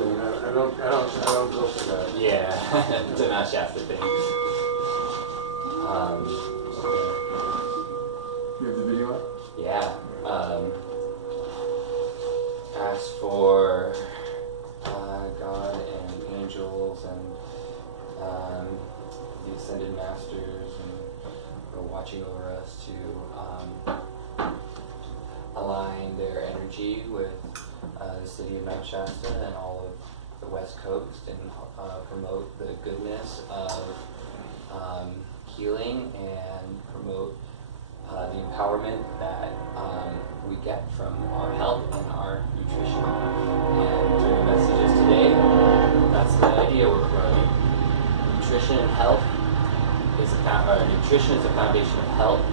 thing. I don't go for that. Yeah, it's a not Shasta thing. Okay. You have the video up? Yeah. Ask for God and angels and the ascended masters and are watching over us to align their energy with the city of Mount Shasta and all of the West Coast and promote the goodness of healing and promote the empowerment that we get from our health and our nutrition. And during the messages today, that's the idea we're promoting. Nutrition and health nutrition is a foundation of health,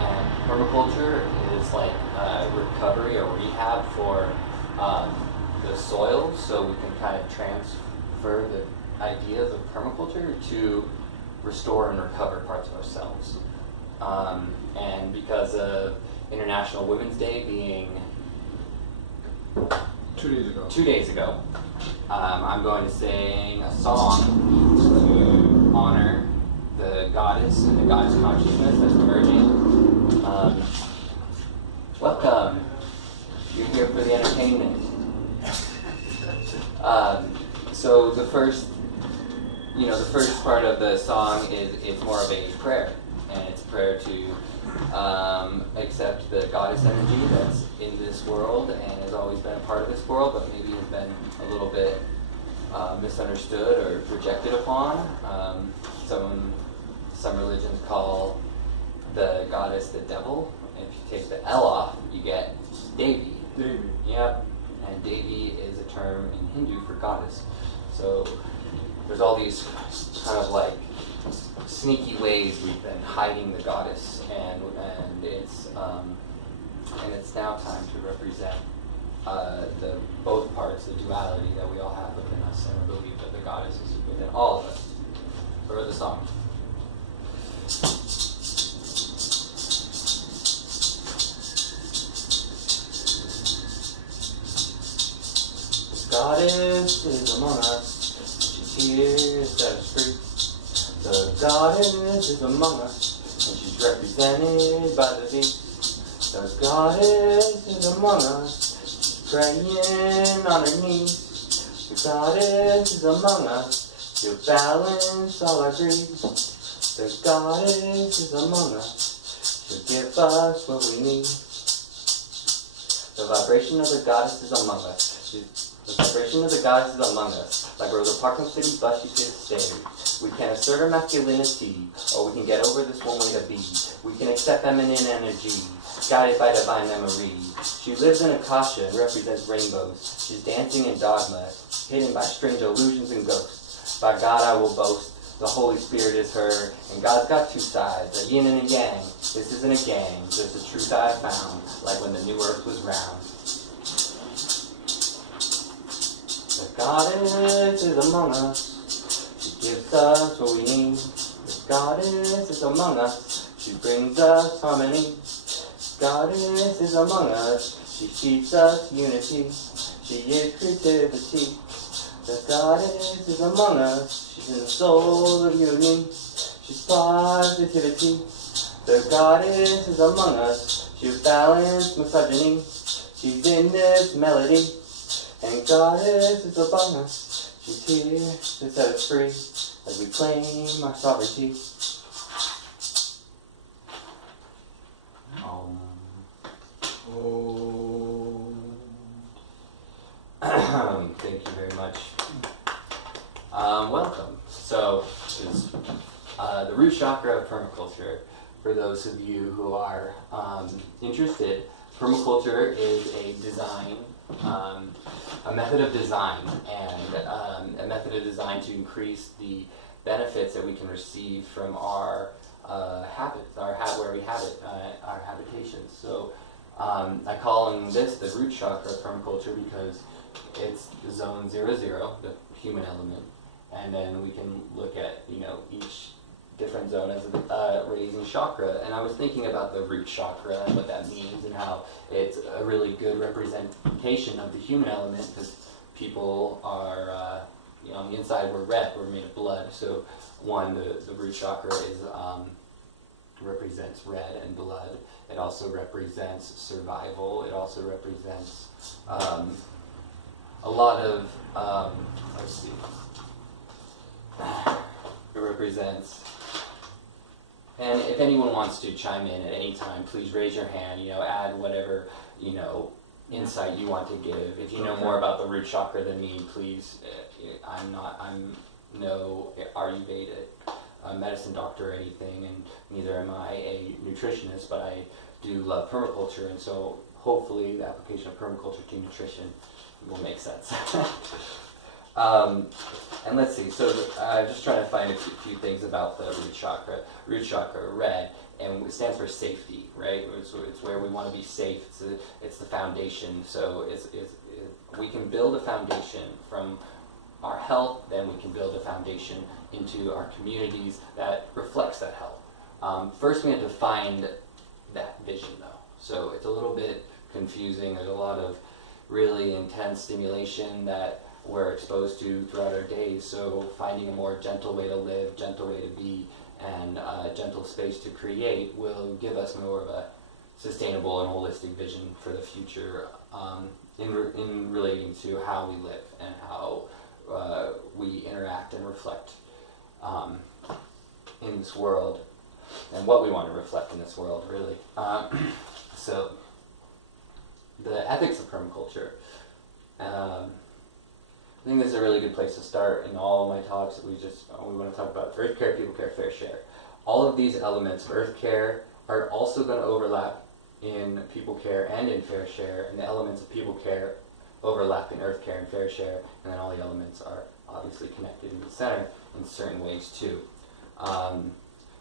and permaculture is like recovery or rehab for the soil, so we can kind of transfer the ideas of permaculture to restore and recover parts of ourselves. And because of International Women's Day being 2 days ago, I'm going to sing a song to honor the goddess and the goddess consciousness that's emerging. Welcome. You're here for the entertainment. So the first part of the song is more of a prayer, and it's a prayer to accept the goddess energy that's in this world and has always been a part of this world, but maybe has been a little bit misunderstood or projected upon. Some religions call the goddess the devil, and if you take the L off, you get Devi. Devi. Yep. And Devi is a term in Hindu for goddess. So there's all these kind of like sneaky ways we've been hiding the goddess, and it's now time to represent the both parts, the duality that we all have within us, and believe that the goddess is within all of us. For the song. The goddess is among us, she's here to set us free. The goddess is among us, and she's represented by the beast. The goddess is among us, she's praying on her knees. The goddess is among us, she'll balance all our greed. The goddess is among us, she'll give us what we need. The vibration of the goddess is among us. The vibration of the goddess is among us. Like Rosa Parks City bus, she should stay. We can assert our masculinity, or we can get over this one way to be. We can accept feminine energy, guided by divine memory. She lives in Akasha and represents rainbows. She's dancing in dogma, hidden by strange illusions and ghosts. By God I will boast, the Holy Spirit is her, and God's got two sides, a yin and a yang. This isn't a gang, there's the truth I found, like when the new earth was round. The goddess is among us, she gives us what we need. The goddess is among us, she brings us harmony. The goddess is among us, she teaches us unity. She is creativity. The goddess is among us, she's in the soul of you and me. She's positivity. The goddess is among us, she'll balance misogyny. She's in this melody, and goddess is among us. She's here to set us free as we claim our sovereignty. Thank you very much. Welcome. So, this is the root chakra of permaculture. For those of you who are interested, permaculture is a design, a method of design, and a method of design to increase the benefits that we can receive from our habits, where we have it, our habitations. So I call this the root chakra of permaculture because it's zone 00, the human element, and then we can look at each different zone as a raising chakra. And I was thinking about the root chakra and what that means and how it's a really good representation of the human element, because people are, on the inside we're red, we're made of blood. So the root chakra is represents red and blood. It also represents survival. It also represents a lot of, let's see, it represents, and if anyone wants to chime in at any time, please raise your hand, add whatever, insight you want to give. If you know more about the root chakra than me, please, I'm no Ayurvedic medicine doctor or anything, and neither am I a nutritionist, but I do love permaculture, and so hopefully the application of permaculture to nutrition will make sense. And let's see, so I'm just trying to find a few things about the root chakra. Root chakra, red, and it stands for safety, right? It's where we want to be safe. It's the foundation. So we can build a foundation from our health, then we can build a foundation into our communities that reflects that health. First, we have to find that vision, though. So it's a little bit confusing. There's a lot of really intense stimulation that we're exposed to throughout our days. So finding a more gentle way to live, gentle way to be, and a gentle space to create will give us more of a sustainable and holistic vision for the future in relating to how we live and how we interact and reflect in this world, and what we want to reflect in this world, really. So, the ethics of permaculture. I think this is a really good place to start in all of my talks. We want to talk about earth care, people care, fair share. All of these elements of earth care are also going to overlap in people care and in fair share, and the elements of people care overlap in earth care and fair share, and then all the elements are obviously connected in the center in certain ways too.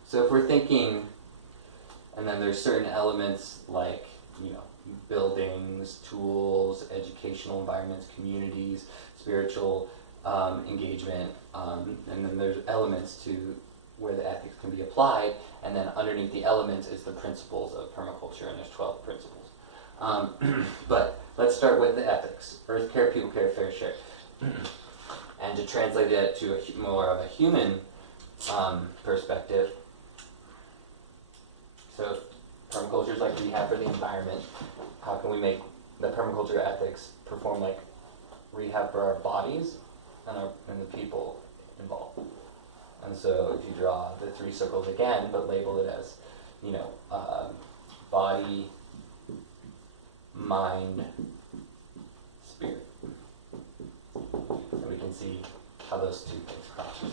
So if we're thinking, and then there's certain elements like, buildings, tools, educational environments, communities, spiritual engagement, and then there's elements to where the ethics can be applied, and then underneath the elements is the principles of permaculture, and there's 12 principles. But let's start with the ethics. Earth care, people care, fair share. And to translate it to more of a human perspective, so permaculture is like rehab for the environment. How can we make the permaculture ethics perform like rehab for our bodies and the people involved? And so if you draw the 3 circles again, but label it as, body, mind, spirit. And we can see how those 2 things cross.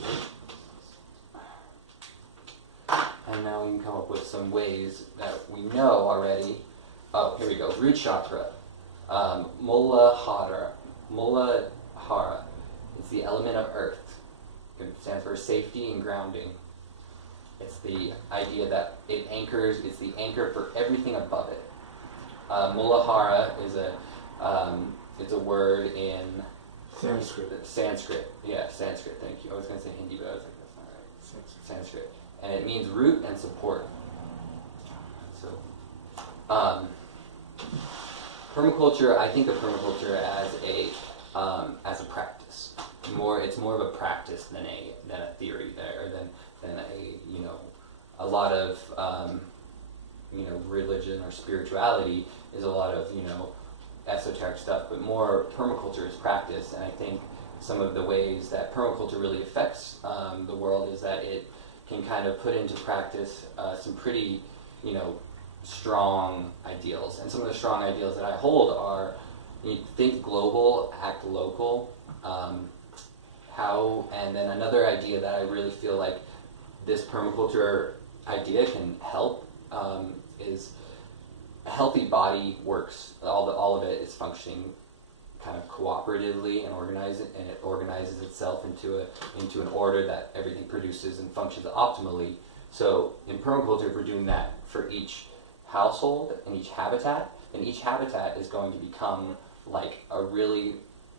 And now we can come up with some ways that we know already. Oh, here we go. Root chakra. Muladhara. It's the element of earth. It stands for safety and grounding. It's the idea that it anchors, it's the anchor for everything above it. Muladhara is it's a word in Sanskrit. Yeah, Sanskrit, thank you. I was going to say Hindi, but I was like, that's not right. Sanskrit. And it means root and support. So, permaculture, I think of permaculture as a practice. It's more of a practice than a theory there, than a lot of religion or spirituality is a lot of esoteric stuff, but more permaculture is practice. And I think some of the ways that permaculture really affects the world is that it can kind of put into practice some pretty, strong ideals. And some of the strong ideals that I hold are, think global, act local. And then another idea that I really feel like this permaculture idea can help is a healthy body works. All of it is functioning kind of cooperatively and it organizes itself into an order that everything produces and functions optimally. So in permaculture, if we're doing that for each household and each habitat, then each habitat is going to become like a really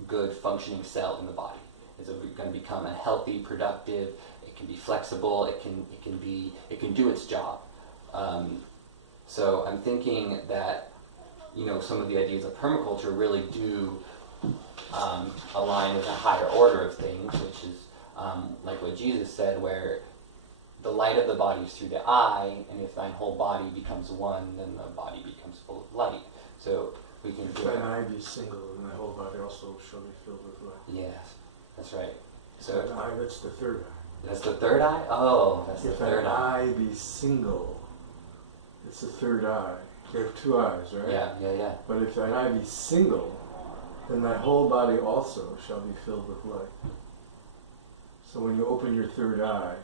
good functioning cell in the body. It's going to become a healthy, productive. It can be flexible. It can do its job. So I'm thinking that some of the ideas of permaculture really do align with a higher order of things, which is like what Jesus said, where the light of the body is through the eye, and if thine whole body becomes one, then the body becomes full of light. So we can If thine eye be single, then thy whole body also shall be filled with light. Yes, that's right. So So thine eye, that's the third eye. that's the third eye? Oh, that's the If third thine eye. eye be single, it's the third eye. You have two eyes, right? Yeah. But if thine eye be single, then thy whole body also shall be filled with light. So when you open your third eye,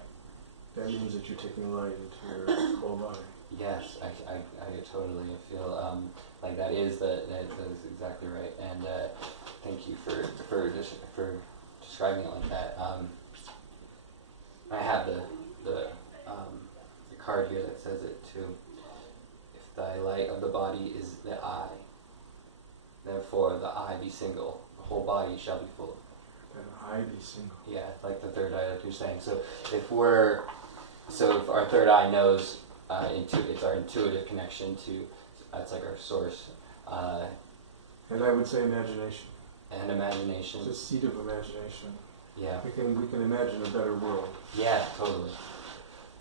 that means that you're taking light into your whole body. Yes, I totally feel like that is exactly right, and thank you for describing it like that. I have the card here that says it too. If thy light of the body is the eye, therefore the eye be single, the whole body shall be full. Then eye be single. Yeah, like the third eye, like you're saying. So if our third eye knows, it's our intuitive connection to, it's like our source. And I would say imagination. And imagination. It's a seat of imagination. Yeah. We can imagine a better world. Yeah, totally.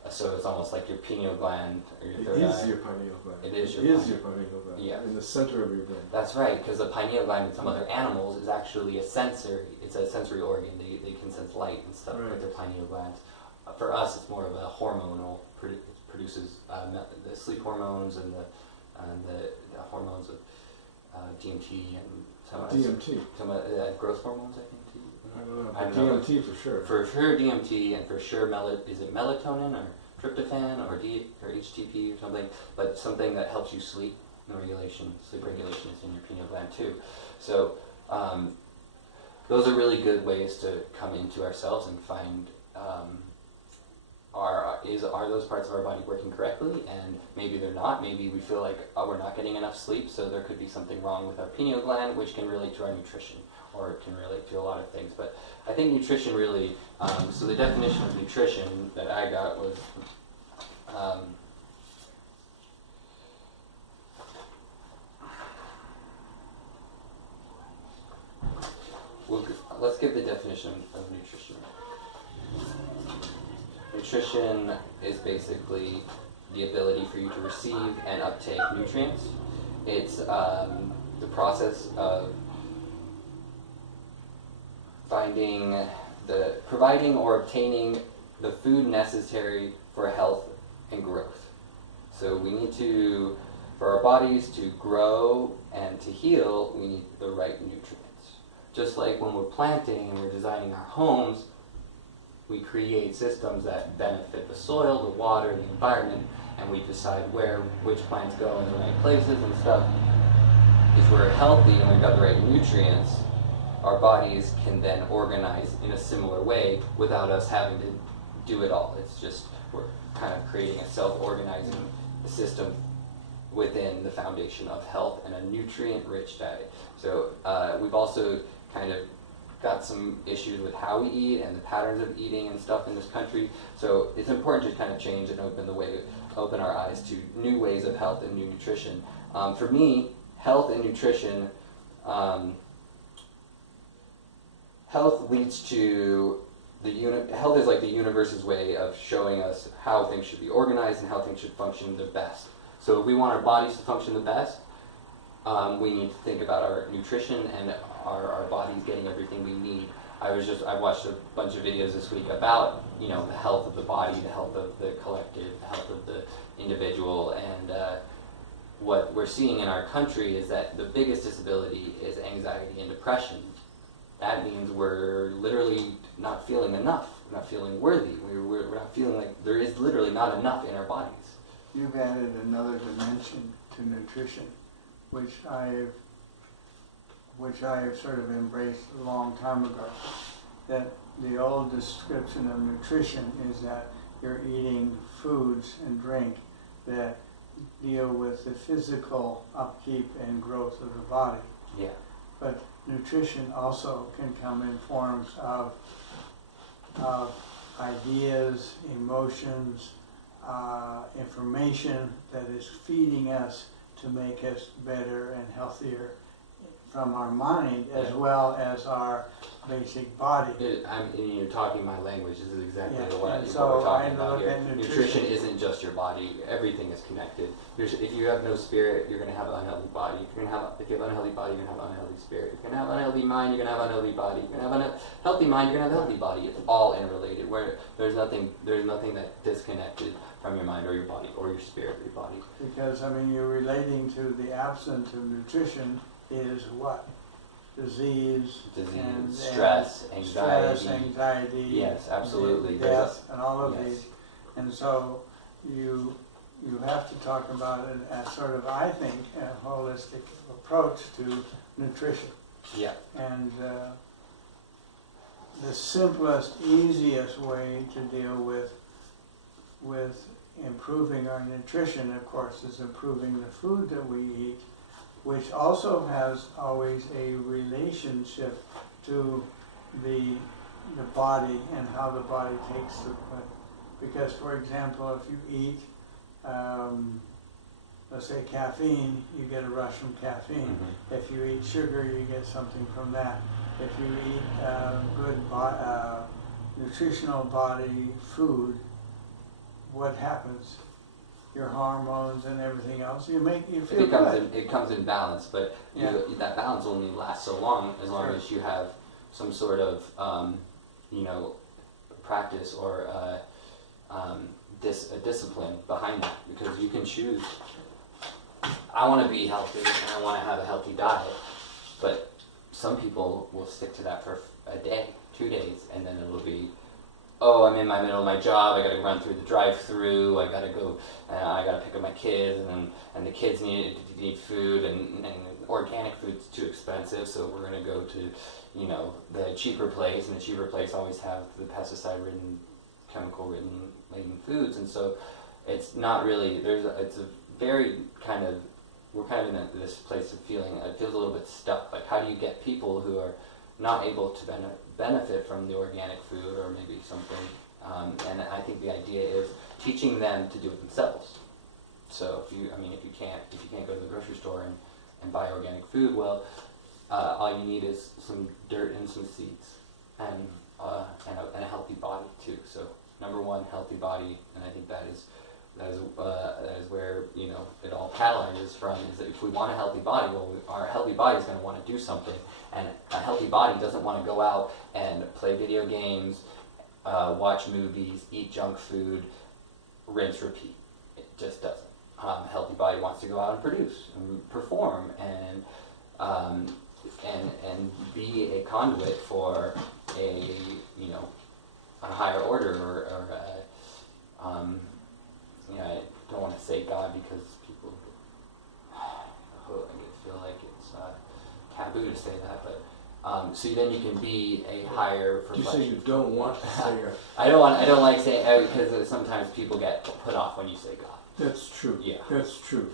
So it's almost like your pineal gland or your It third is eye. your pineal gland. It is your pineal gland. Yeah. In the center of your brain. That's right, because the pineal gland in some other animals is actually a sensory. It's a sensory organ. They can sense light and stuff with their pineal glands. For us, it's more of a hormonal. It produces the sleep hormones and the hormones of DMT and some growth hormones, I think too. I don't know. DMT for sure. For sure DMT, and for sure is it melatonin or tryptophan or HTP or something, but something that helps you sleep. Sleep regulation is in your pineal gland too. So those are really good ways to come into ourselves and find are those parts of our body working correctly, and maybe they're not. Maybe we feel like we're not getting enough sleep, so there could be something wrong with our pineal gland, which can relate to our nutrition, or it can relate to a lot of things. But I think nutrition really, so the definition of nutrition that I got was let's give the definition of nutrition. Nutrition is basically the ability for you to receive and uptake nutrients. It's the process of providing or obtaining the food necessary for health and growth. So we need to, for our bodies to grow and to heal, we need the right nutrients. Just like when we're planting and we're designing our homes, we create systems that benefit the soil, the water, the environment, and we decide which plants go in the right places and stuff. If we're healthy and we've got the right nutrients, our bodies can then organize in a similar way without us having to do it all. It's just we're kind of creating a self-organizing system within the foundation of health and a nutrient-rich diet. So we've also kind of got some issues with how we eat and the patterns of eating and stuff in this country. So it's important to kind of change and open our eyes to new ways of health and new nutrition. For me, health and nutrition, health leads to health is like the universe's way of showing us how things should be organized and how things should function the best. So if we want our bodies to function the best, we need to think about our nutrition and our bodies getting everything we need. I watched a bunch of videos this week about the health of the body, the health of the collective, the health of the individual, and what we're seeing in our country is that the biggest disability is anxiety and depression. That means we're literally not feeling enough. We're not feeling worthy. We're not feeling like there is literally not enough in our bodies. You've added another dimension to nutrition, which I've sort of embraced a long time ago. That the old description of nutrition is that you're eating foods and drink that deal with the physical upkeep and growth of the body. Yeah. But nutrition also can come in forms of ideas, emotions, information that is feeding us to make us better and healthier from our mind as well as our basic body. You're talking my language. This is exactly Yeah, what and we're so talking I about look here. at Nutrition isn't just your body. Everything is connected. If you have no spirit, you're going to have an unhealthy body. If you have an unhealthy body, you're going to have an unhealthy spirit. If you're going to have an unhealthy mind, you're going to have an unhealthy body. If you're going to have a healthy mind, you're going to have a healthy body. It's all interrelated. Where there's nothing that's disconnected from your mind or your body or your spirit or your body. Because, I mean, you're relating to the absence of nutrition is what? Disease, and stress, anxiety. Yes, absolutely. Death, and all of yes. these. And so you have to talk about it as sort of, I think, a holistic approach to nutrition. Yeah. And the simplest, easiest way to deal with improving our nutrition, of course, is improving the food that we eat, which also has always a relationship to the body and how the body takes the food. Because, for example, if you eat, let's say caffeine, you get a rush from caffeine. Mm-hmm. If you eat sugar, you get something from that. If you eat good nutritional body food, what happens? Your hormones and everything else, you feel good. It comes in balance, but that balance only lasts so long as you have some sort of practice or a discipline behind that, because you can choose. I want to be healthy and I want to have a healthy diet, but some people will stick to that for a day, 2 days, and then it'll be, oh, I'm in my middle of my job, I gotta run through the drive-through, I gotta go, I gotta pick up my kids, and the kids need food, and organic food's too expensive, so we're gonna go to, the cheaper place, and the cheaper place always have the pesticide-ridden, chemical-ridden laden foods, and so it's not really, it's a very kind of, we're kind of in this place of feeling, it feels a little bit stuck. Like, how do you get people who are not able to benefit from the organic food or maybe something? And I think the idea is teaching them to do it themselves. So if you can't go to the grocery store and buy organic food, well, all you need is some dirt and some seeds and a healthy body too. So number one, healthy body, and I think that is where it all catalyzes from. Is that if we want a healthy body, well, our healthy body is going to want to do something, and a healthy body doesn't want to go out and play video games, watch movies, eat junk food, rinse, repeat. It just doesn't. A healthy body wants to go out and produce and perform and be a conduit for a higher order I don't want to say God because people feel like it's taboo to say that, but so then you can be a higher profession. You say you don't want to say God. I don't like saying because sometimes people get put off when you say God. That's true. Yeah. That's true.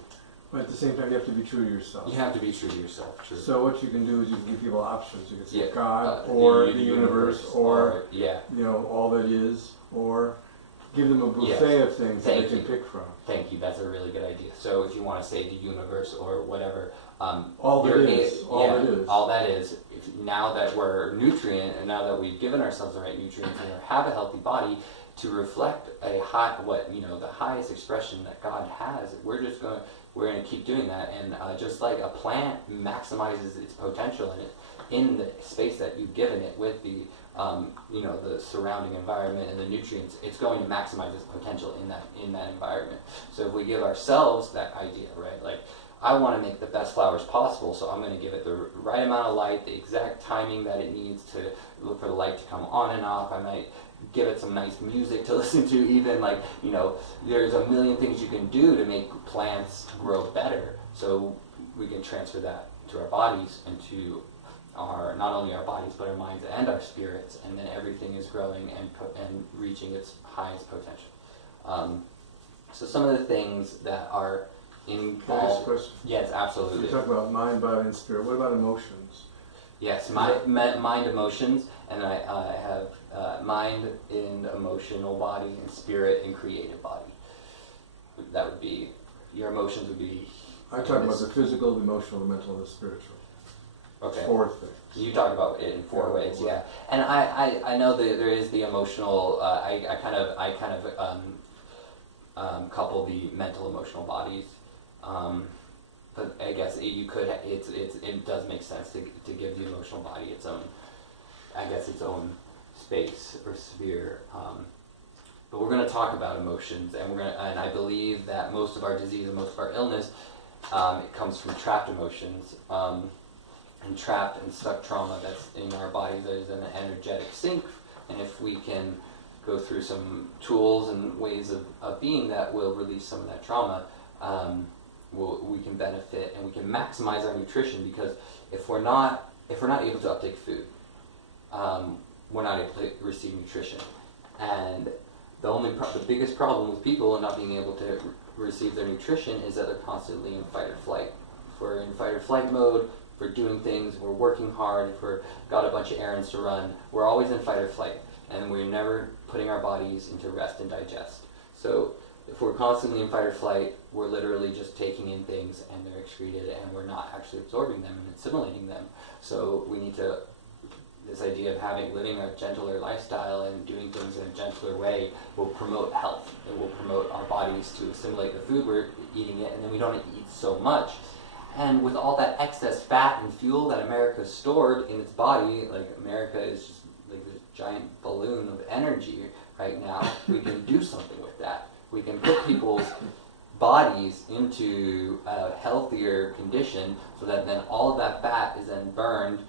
But at the same time, you have to be true to yourself. You have to be true to yourself. True. So what you can do is you can give people options. You can say Yeah. God, or the universe, or yeah. All that is, or give them a buffet of things that they can pick from. Thank you. That's a really good idea. So if you want to say the universe or whatever, all that is. Now that we're nutrient, and now that we've given ourselves the right nutrients and have a healthy body to reflect the highest expression that God has, we're going to keep doing that. And just like a plant maximizes its potential in the space that you've given it with the the surrounding environment and the nutrients, it's going to maximize its potential in that environment. So if we give ourselves that idea, right, like, I want to make the best flowers possible, so I'm going to give it the right amount of light, the exact timing that it needs to look for the light to come on and off. I might give it some nice music to listen to, even there's a million things you can do to make plants grow better. So we can transfer that to our bodies and to not only our bodies but our minds and our spirits, and then everything is growing and reaching its highest potential. So some of the things that are involved. Yes, absolutely. So you talk about mind, body, and spirit. What about emotions? Yes, mind, emotions, and I have mind and emotional body and spirit and creative body. That would be, your emotions would be. I talk about the physical, the emotional, the mental, and the spiritual. Okay. 4 things. You talked about it in 4 Yeah, ways, right. yeah. And I know that there is the emotional. I kind of couple the mental emotional bodies. But I guess you could. It does make sense to give the emotional body its own. I guess its own space or sphere. But we're going to talk about emotions, and I believe that most of our disease and most of our illness, it comes from trapped emotions. And trapped and stuck trauma that's in our bodies that is in an energetic sink. And if we can go through some tools and ways of being that will release some of that trauma, we can benefit and we can maximize our nutrition, because if we're not able to uptake food, we're not able to receive nutrition. And the biggest problem with people not being able to receive their nutrition is that they're constantly in fight or flight. If we're in fight or flight mode, if we're doing things, we're working hard, if we're got a bunch of errands to run, we're always in fight or flight, and we're never putting our bodies into rest and digest. So if we're constantly in fight or flight, we're literally just taking in things and they're excreted, and we're not actually absorbing them and assimilating them. So we need to, this idea of living a gentler lifestyle and doing things in a gentler way will promote health. It will promote our bodies to assimilate the food we're eating it, and then we don't eat so much. And with all that excess fat and fuel that America's stored in its body, like America is just like this giant balloon of energy right now, we can do something with that. We can put people's bodies into a healthier condition so that then all of that fat is then burned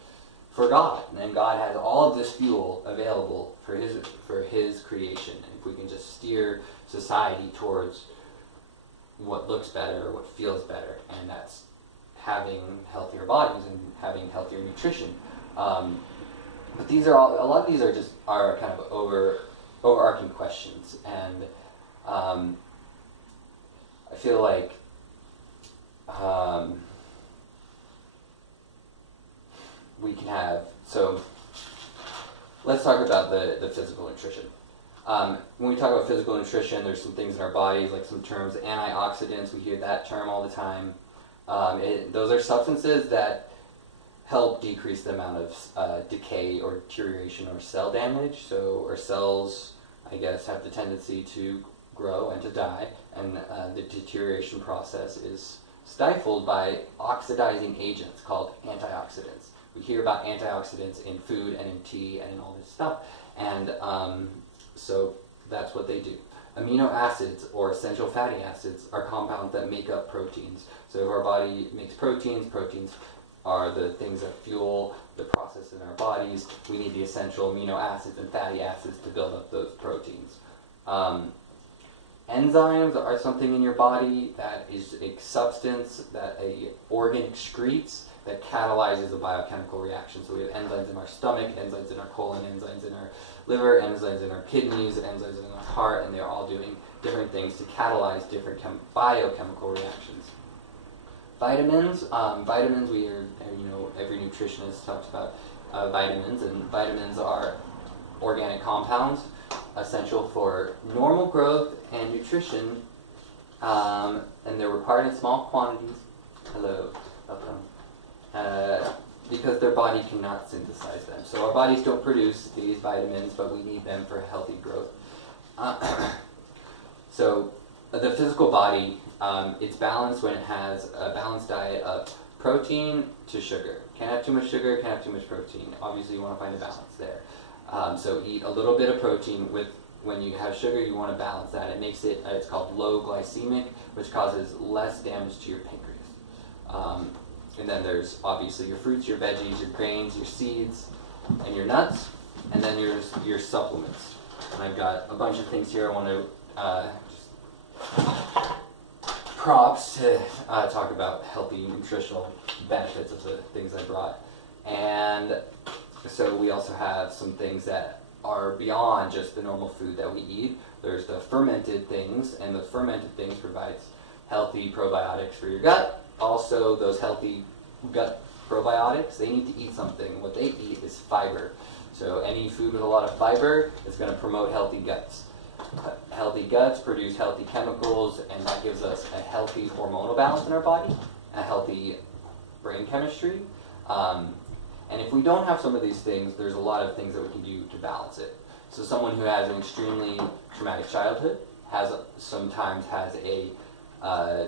for God. And then God has all of this fuel available for his creation. And if we can just steer society towards what looks better or what feels better, and that's having healthier bodies and having healthier nutrition. But these are a lot of these are kind of overarching questions, and I feel like we can have, so let's talk about the physical nutrition. When we talk about physical nutrition, there's some things in our bodies, like some terms, antioxidants, we hear that term all the time. Those are substances that help decrease the amount of decay or deterioration or cell damage. So our cells, I guess, have the tendency to grow and to die, and the deterioration process is stifled by oxidizing agents called antioxidants. We hear about antioxidants in food and in tea and in all this stuff, and so that's what they do. Amino acids or essential fatty acids are compounds that make up proteins. So if our body makes proteins are the things that fuel the process in our bodies. We need the essential amino acids and fatty acids to build up those proteins. Enzymes are something in your body that is a substance that an organ excretes that catalyzes a biochemical reaction. So we have enzymes in our stomach, enzymes in our colon, enzymes in our liver, enzymes in our kidneys, enzymes in our heart, and they're all doing different things to catalyze different biochemical reactions. Vitamins, we are, every nutritionist talks about vitamins, and vitamins are organic compounds essential for normal growth and nutrition, and they're required in small quantities. Hello, welcome. Because their body cannot synthesize them. So our bodies don't produce these vitamins, but we need them for healthy growth. So the physical body, it's balanced when it has a balanced diet of protein to sugar. Can't have too much sugar, can't have too much protein. Obviously you want to find a balance there. So eat a little bit of protein with, when you have sugar, you want to balance that. It makes it, it's called low glycemic, which causes less damage to your pancreas. And then there's obviously your fruits, your veggies, your grains, your seeds, and your nuts, and then your supplements. And I've got a bunch of things here I want to props to talk about healthy nutritional benefits of the things I brought. And so we also have some things that are beyond just the normal food that we eat. There's the fermented things, and the fermented things provides healthy probiotics for your gut. Also, those healthy gut probiotics, they need to eat something. What they eat is fiber. So any food with a lot of fiber is going to promote healthy guts. Healthy guts produce healthy chemicals, and that gives us a healthy hormonal balance in our body, a healthy brain chemistry. And if we don't have some of these things, there's a lot of things that we can do to balance it. So someone who has an extremely traumatic childhood sometimes has a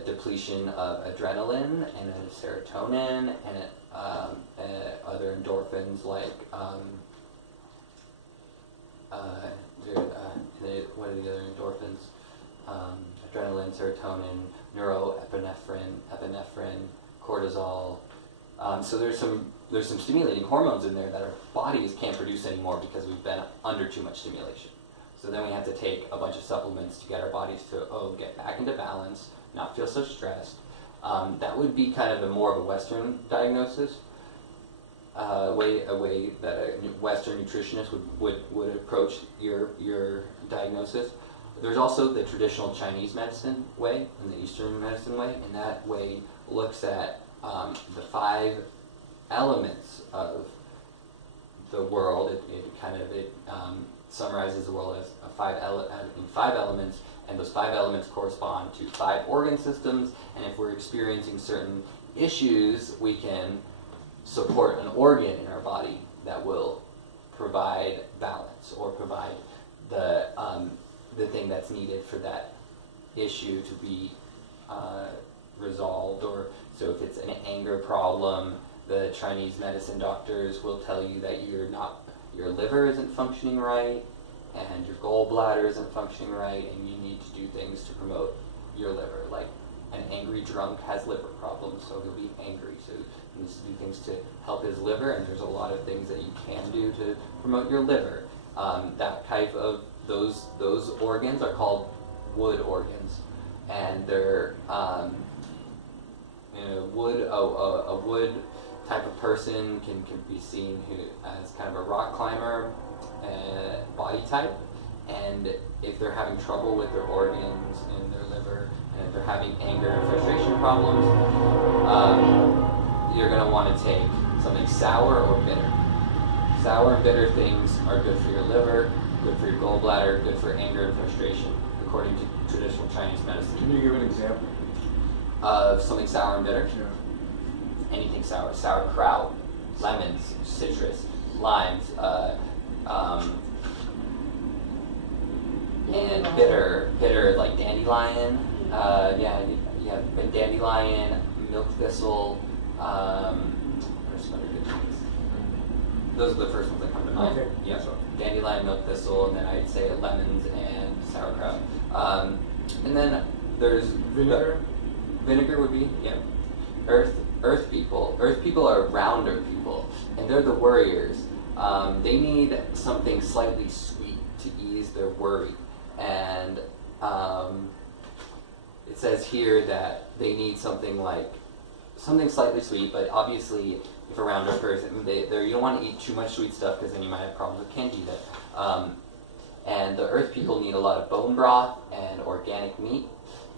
depletion of adrenaline and a serotonin and other endorphins like what are the other endorphins? Adrenaline, serotonin, epinephrine, cortisol. So there's some stimulating hormones in there that our bodies can't produce anymore because we've been under too much stimulation. So then we have to take a bunch of supplements to get our bodies to get back into balance, not feel so stressed. That would be kind of more of a Western diagnosis, a way that a Western nutritionist would approach your diagnosis. There's also the traditional Chinese medicine way and the Eastern medicine way, and that way looks at the 5 elements of the world. It summarizes the world as in 5 elements, and those 5 elements correspond to 5 organ systems, and if we're experiencing certain issues, we can support an organ in our body that will provide balance or provide the thing that's needed for that issue to be resolved. Or so if it's an anger problem, the Chinese medicine doctors will tell you that your liver isn't functioning right and your gallbladder isn't functioning right, and you need to do things to promote your liver. Like an angry drunk has liver problems, so he'll be angry, so he needs to do things to help his liver, and there's a lot of things that you can do to promote your liver. That type of those organs are called wood organs, and they're a wood type of person can be seen as kind of a rock climber body type, and if they're having trouble with their organs and their liver, and if they're having anger and frustration problems, you're going to want to take something sour or bitter. Sour and bitter things are good for your liver, good for your gallbladder, good for anger and frustration, according to traditional Chinese medicine. Can you give an example of something sour and bitter? Yeah. Anything sour. Sauerkraut, lemons, citrus, limes, and bitter like dandelion. Dandelion, milk thistle. There's some other good things. Those are the first ones that come to mind. Okay. Yeah. Dandelion, milk thistle, and then I'd say lemons and sauerkraut. And then there's Vinegar? Vinegar would be, yeah. Earth people. Earth people are rounder people, and they're the worriers. They need something slightly sweet to ease their worry. And it says here that they need something slightly sweet, but obviously if a rounder person, you don't want to eat too much sweet stuff because then you might have problems with candida. And the earth people need a lot of bone broth and organic meat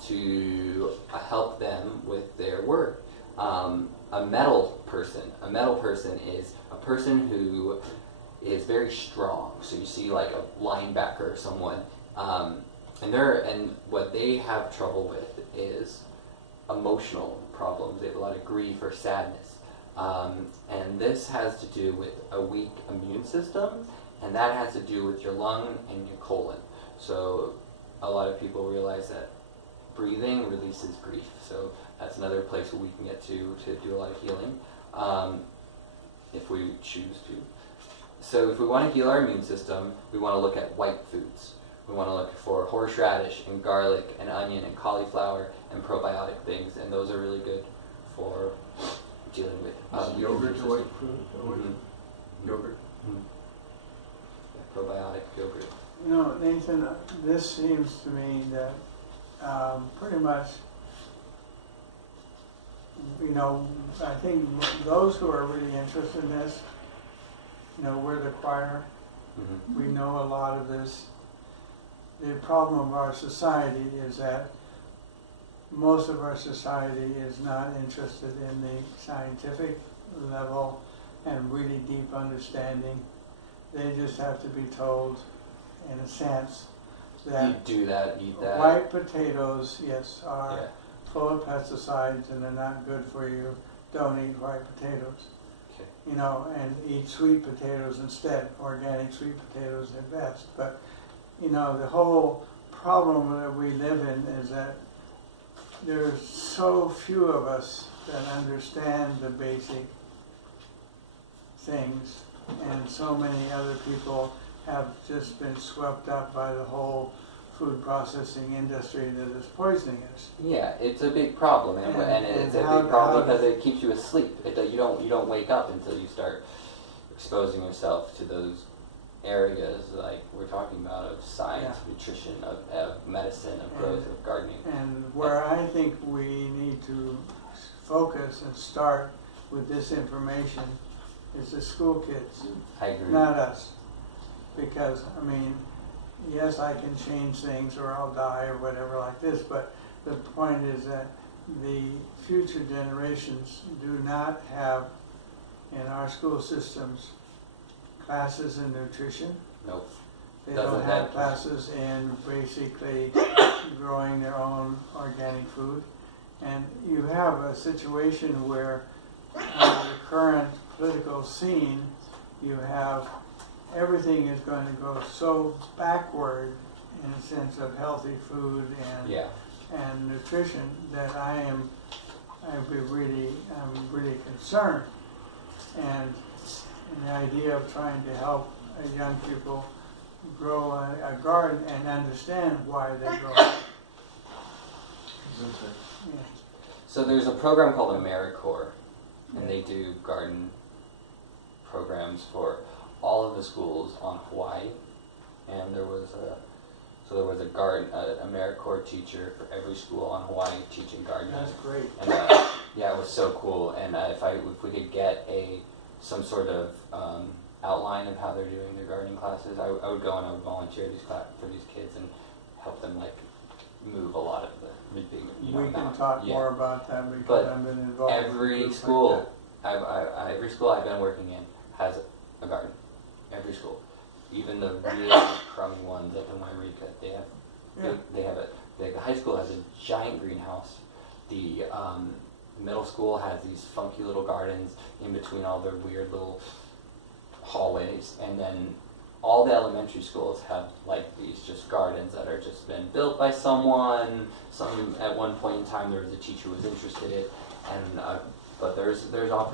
to help them with their work. A metal person is a person who is very strong. So you see like a linebacker or someone, and what they have trouble with is emotional problems. They have a lot of grief or sadness. And this has to do with a weak immune system, and that has to do with your lung and your colon. So a lot of people realize that breathing releases grief. So that's another place where we can get to do a lot of healing, if we choose to. So if we want to heal our immune system, we want to look at white foods. We want to look for horseradish and garlic and onion and cauliflower and probiotic things, and those are really good for dealing with Yogurt or white food? Mm-hmm. Yogurt? Mm-hmm. Yeah, probiotic yogurt. You know, Nathan, this seems to me that pretty much, I think those who are really interested in this, we're the choir. Mm-hmm. We know a lot of this. The problem of our society is that most of our society is not interested in the scientific level and really deep understanding. They just have to be told, in a sense, that You do that, eat that. white potatoes, yes, are Yeah. full of pesticides and they're not good for you. Don't eat white potatoes. you know, and eat sweet potatoes instead. Organic sweet potatoes are best. But, you know, the whole problem that we live in is that there's so few of us that understand the basic things, and so many other people have just been swept up by the whole food processing industry that is poisoning us. Yeah, it's a big problem, and it's a big problem because it keeps you asleep. You don't wake up until you start exposing yourself to those areas like we're talking about of science, nutrition, of medicine, of growth, of gardening. And where I think we need to focus and start with this information is the school kids, I agree. not us. Because, I mean, yes, I can change things or I'll die or whatever like this, but the point is that the future generations do not have in our school systems classes in nutrition. Nope. They Doesn't don't have that- classes in basically growing their own organic food. And you have a situation where the current political scene, you have everything is going to go so backward in a sense of healthy food and nutrition that I'm really concerned. And the idea of trying to help young people grow a garden and understand why they grow it. Yeah. So there's a program called AmeriCorps, and they do garden programs for all of the schools on Hawaii. And there was a garden AmeriCorps teacher for every school on Hawaii teaching gardening. That's great. And yeah, it was so cool. And if we could get some sort of outline of how they're doing their gardening classes, I would go and I would volunteer for these kids and help them like move a lot of the big. We can talk more about that because But I've been involved. every in school, every school I've been working in has a garden. Every school, even the really crummy ones up in Wairika, they have it. The high school has a giant greenhouse. The middle school has these funky little gardens in between all their weird little hallways, and then all the elementary schools have like these just gardens that are just been built by someone. Some at one point in time there was a teacher who was interested in it, and but there's opportunities.